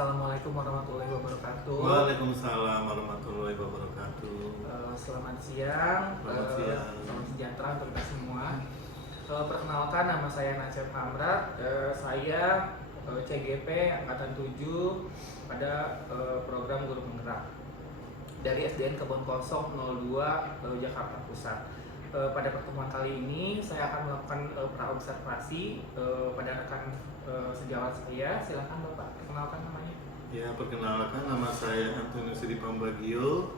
Assalamualaikum warahmatullahi wabarakatuh. Waalaikumsalam warahmatullahi wabarakatuh. Selamat siang, Selamat siang. salam sejahtera untuk kita semua. Perkenalkan, nama saya Nacep Amrat. Saya CGP Angkatan 7 pada program Guru Penggerak dari SDN Kebon Kosong 02 Jakarta Pusat. Pada pertemuan kali ini saya akan melakukan praobservasi pada rekan sejawat saya. Silakan Bapak perkenalkan namanya. Ya, perkenalkan, nama saya Antonius Sidi Pambagio.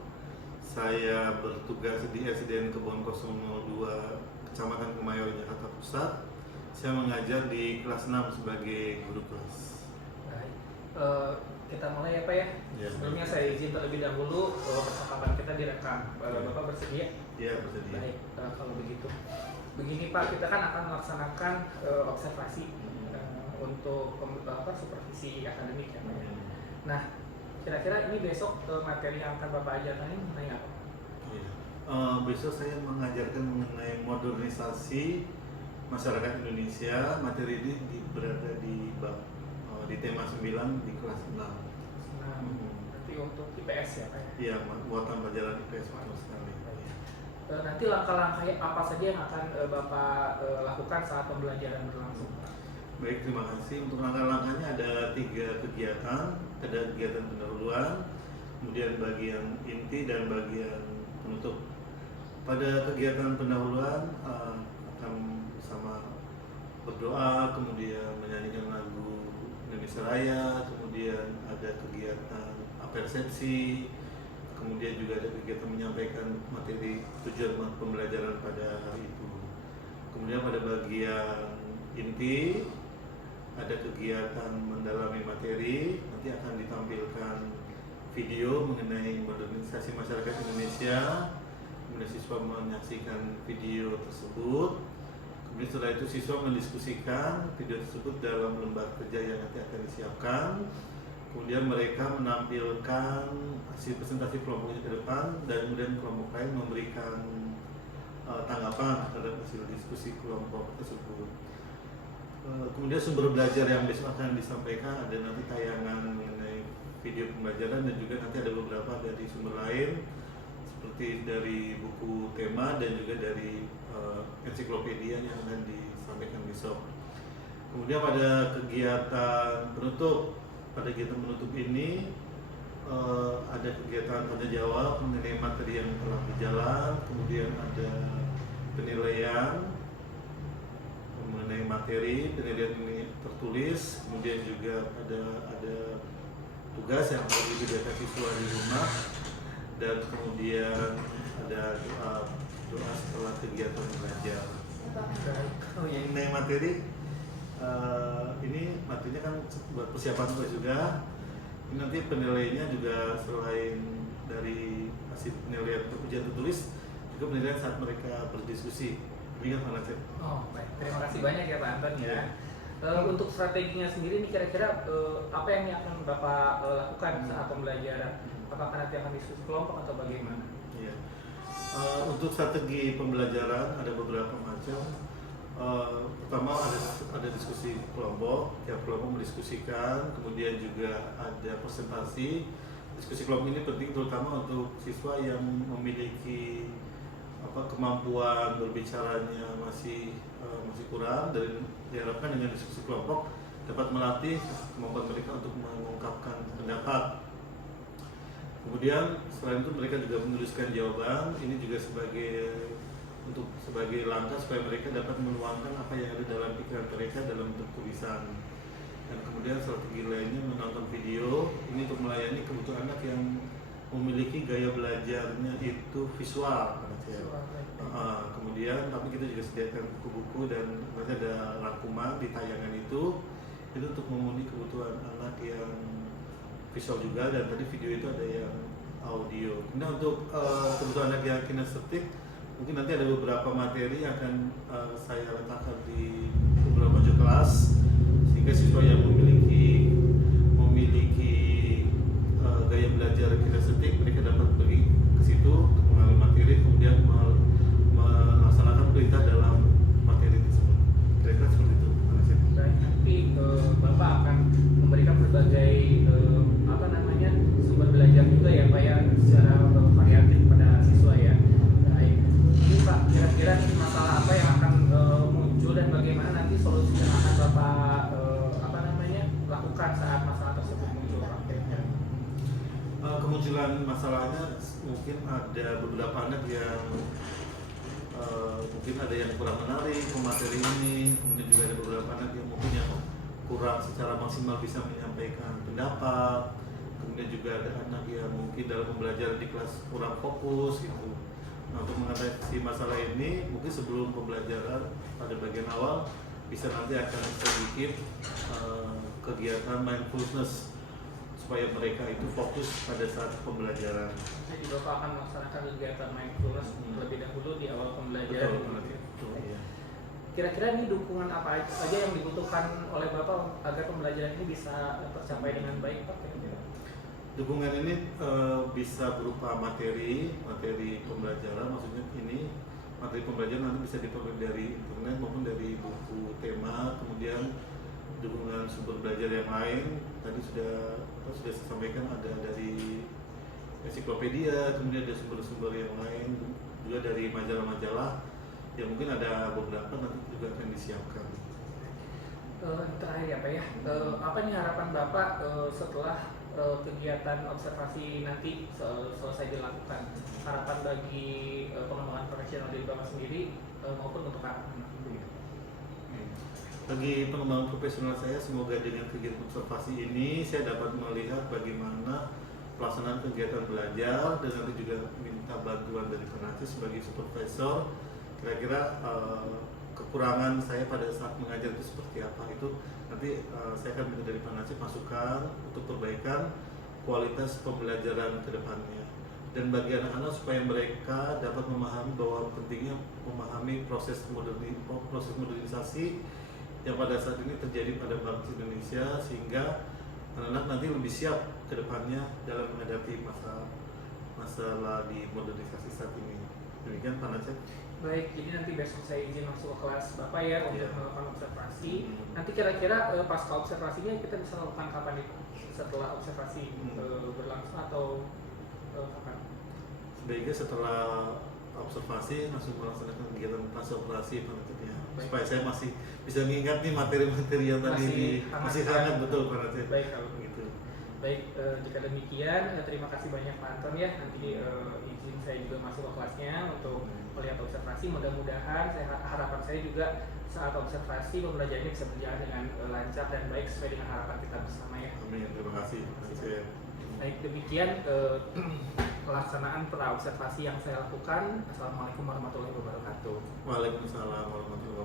Saya bertugas di SDN Kebon Kosong 02 Kecamatan Kemayoran, Jakarta Pusat. Saya mengajar di kelas 6 sebagai guru kelas. Baik. Kita mulai ya Pak ya. Ya. Sebelumnya saya izin terlebih dahulu percakapan kita direkam. Bapak bersedia? Ya, bersedia. Baik, kalau begitu. Begini Pak, kita kan akan melaksanakan observasi untuk supervisi akademik ya Pak ya. Nah, kira-kira ini besok materi yang akan Bapak ajarkan ini mengenai apa? Ya. Besok saya mengajarkan mengenai modernisasi masyarakat Indonesia. Materi ini berada di tema 9 di kelas 6. Nah, berarti untuk IPS ya Pak ya? Iya, muatan pelajaran IPS betul sekali. Nanti langkah-langkah apa saja yang akan Bapak lakukan saat pembelajaran berlangsung? Baik, terima kasih. Untuk langkah-langkahnya ada 3 kegiatan. Ada kegiatan pendahuluan, kemudian bagian inti dan bagian penutup. Pada kegiatan pendahuluan akan bersama berdoa, kemudian menyanyikan lagu Indonesia Raya, kemudian ada kegiatan persepsi, kemudian juga ada kegiatan menyampaikan materi tujuan pembelajaran pada hari itu. Kemudian pada bagian inti ada kegiatan mendalami materi, nanti akan ditampilkan video mengenai modernisasi masyarakat Indonesia. Kemudian siswa menyaksikan video tersebut. Kemudian setelah itu siswa mendiskusikan video tersebut dalam lembar kerja yang nanti akan disiapkan. Kemudian mereka menampilkan hasil presentasi kelompoknya ke depan, dan kemudian kelompok lain memberikan tanggapan terhadap hasil diskusi kelompok tersebut. Kemudian sumber belajar yang besok akan disampaikan ada nanti tayangan mengenai video pembelajaran, dan juga nanti ada beberapa dari sumber lain seperti dari buku tema dan juga dari ensiklopedia yang akan disampaikan besok. Kemudian pada kegiatan penutup ini ada kegiatan tanya jawab mengenai materi yang telah berjalan, kemudian ada penilaian mengenai materi, penilaian ini tertulis, kemudian juga ada tugas yang harus dikerjakan siswa di rumah, dan kemudian ada doa setelah kegiatan belajar. Mengenai materi ini materinya kan buat persiapan juga. Ini nanti penilaiannya juga selain dari hasil penilaian ujian tertulis, juga penilaian saat mereka berdiskusi. Ingat mana Cep? Oh baik, terima kasih banyak ya Pak Anton ya. Untuk strateginya sendiri nih kira-kira apa yang akan Bapak lakukan saat pembelajaran? Apakah nanti akan diskusi kelompok atau bagaimana? Ya. Untuk strategi pembelajaran ada beberapa macam. Pertama ada diskusi kelompok, tiap kelompok mendiskusikan, kemudian juga ada presentasi. Diskusi kelompok ini penting terutama untuk siswa yang memiliki kemampuan berbicaranya masih kurang, dan diharapkan dengan diskusi kelompok dapat melatih kemampuan mereka untuk mengungkapkan pendapat. Kemudian selain itu mereka juga menuliskan jawaban. Ini juga sebagai langkah supaya mereka dapat menuangkan apa yang ada dalam pikiran mereka dalam bentuk tulisan. Dan kemudian strategi lainnya menonton video. Ini untuk melayani kebutuhan anak yang memiliki gaya belajarnya itu visual. Kemudian tapi kita juga sediakan buku-buku dan nanti ada rangkuman di tayangan itu untuk memenuhi kebutuhan anak yang visual juga, dan tadi video itu ada yang audio. Kemudian untuk kebutuhan anak yang kinestetik, mungkin nanti ada beberapa materi yang akan saya letakkan di beberapa pojok kelas, sehingga siswa yang memiliki gaya belajar kinestetik mereka dapat pergi ke situ untuk mengambil materi, kemudian melaksanakan perintah dalam materi tersebut. Kira-kira seperti itu. Baik, nanti Bapak akan memberikan berbagai kemunculan masalahnya mungkin ada beberapa anak yang mungkin ada yang kurang menarik materi ini, kemudian juga ada beberapa anak yang mungkin yang kurang secara maksimal bisa menyampaikan pendapat, kemudian juga ada anak yang mungkin dalam pembelajaran di kelas kurang fokus gitu. Nah, untuk mengatasi masalah ini mungkin sebelum pembelajaran pada bagian awal bisa nanti akan sedikit kegiatan mindfulness supaya mereka itu fokus pada saat pembelajaran. Jadi Bapak akan melaksanakan kegiatan mindfulness terlebih dahulu di awal pembelajaran. Betul, ya. Kira-kira ini dukungan apa saja yang dibutuhkan oleh Bapak agar pembelajaran ini bisa tercapai dengan baik, Pak? Kira-kira? Dukungan ini bisa berupa materi pembelajaran, maksudnya ini materi pembelajaran nanti bisa diperoleh dari internet maupun dari buku tema, kemudian dukungan sumber belajar yang lain tadi sudah saya sampaikan, ada dari ensiklopedia, kemudian ada sumber-sumber yang lain juga dari majalah-majalah yang mungkin ada beberapa nanti juga akan disiapkan. Terakhir ya Pak ya, apa nih harapan Bapak setelah kegiatan observasi nanti selesai dilakukan? Harapan bagi pengembangan profesional diri Bapak sendiri maupun untuk anak? Bagi pengembangan profesional saya, semoga dengan kegiatan observasi ini saya dapat melihat bagaimana pelaksanaan kegiatan belajar, dan nanti juga minta bantuan dari Pak Najib sebagai supervisor. Kira-kira kekurangan saya pada saat mengajar itu seperti apa, itu nanti saya akan minta dari Pak Najib masukan untuk perbaikan kualitas pembelajaran ke depannya. Dan bagi anak-anak supaya mereka dapat memahami bahwa pentingnya memahami proses modernisasi yang pada saat ini terjadi pada bangsa Indonesia, sehingga anak-anak nanti lebih siap ke depannya dalam menghadapi masalah di modernisasi saat ini. Demikian Pak Najib. Baik, jadi nanti besok saya izin masuk ke kelas Bapak ya untuk melakukan observasi. Nanti kira-kira pasca observasinya kita bisa lakukan kapan itu? Setelah observasi berlangsung atau kapan? Sebaiknya setelah observasi langsung melaksanakan kegiatan pasca operasi Pak Najib ya. Supaya saya masih bisa mengingat nih materi-materi yang tadi masih hangat betul Pak Najib. Baik kalau begitu. Baik, jika demikian terima kasih banyak Pak Anton ya. Nanti izin saya juga masuk ke kelasnya untuk melihat observasi. Mudah-mudahan harapan saya juga saat observasi pembelajarannya bisa berjalan dengan lancar dan baik sesuai dengan harapan kita bersama ya. Amin, terima kasih. Baik, demikian pelaksanaan pra observasi yang saya lakukan. Assalamualaikum warahmatullahi wabarakatuh. Waalaikumsalam warahmatullahi wabarakatuh.